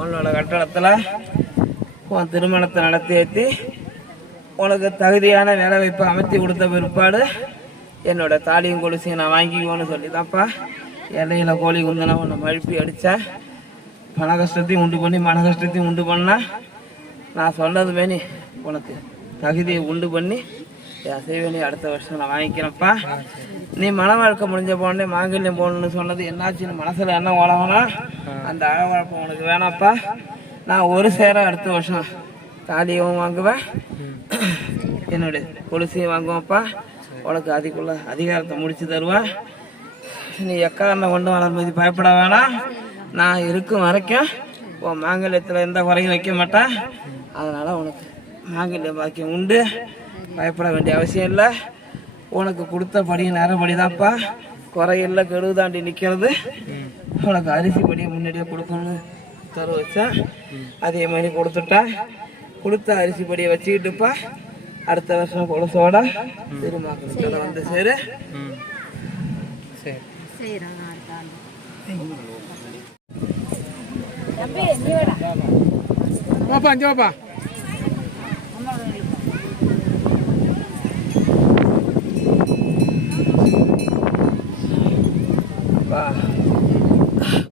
உன்னோட கட்டடத்தில் உன் திருமணத்தை நடத்தி ஏற்றி உனக்கு தகுதியான வேலை வாய்ப்பை அமைத்தி கொடுத்த பிற்பாடு என்னோட தாலியும் கொலுசையும் நான் வாங்கிக்கோன்னு சொல்லி தான்ப்பா இலையில கோழி குந்தனா உன்னை மழுப்பி அடித்தேன். பண கஷ்டத்தையும் உண்டு பண்ணி மன கஷ்டத்தையும் உண்டு பண்ணால் நான் சொன்னது மேனி உனக்கு தகுதியை உண்டு பண்ணி செய்வேனி அடுத்த வருஷம் நான் வாங்கிக்கிறேன்ப்பா. நீ மன வாழ்க்கை முடிஞ்ச போனே மாங்கல்யம் போகணுன்னு சொன்னது என்னாச்சுன்னு மனசில் என்ன ஓடவனா அந்த அழவழப்பம் உனக்கு வேணாப்பா. நான் ஒரு சேர அடுத்த வருஷம் தாலியும் வாங்குவேன், என்னுடைய கொலுசையும் வாங்குவேன்ப்பா. உனக்கு அதுக்குள்ள அதிகாரத்தை முடிச்சு தருவேன். நீ எக்காரணை கொண்டு வளர்மதி பயப்பட வேணாம். நான் இருக்கும் வரைக்கும் உன் மாங்கல்யத்தில் எந்த குறையும் வைக்க மாட்டேன். அதனால் உனக்கு மாங்கல்ய பாக்கியம் உண்டு, பயப்பட வேண்டிய அவசியம் இல்லை. உனக்கு கொடுத்தபடி நேரப்படி தான்ப்பா, குறையில்லை கெடுவு தாண்டி நிற்கிறது. உனக்கு அரிசி படியை முன்னாடியே கொடுக்கணும்னு தர வச்சேன், அதே மாதிரி கொடுத்துட்டேன். கொடுத்த அரிசி படியை வச்சுக்கிட்டுப்பா அடுத்த வருஷம் கொலுசோட திருமாக்களை வந்து சேரு. பாப்பா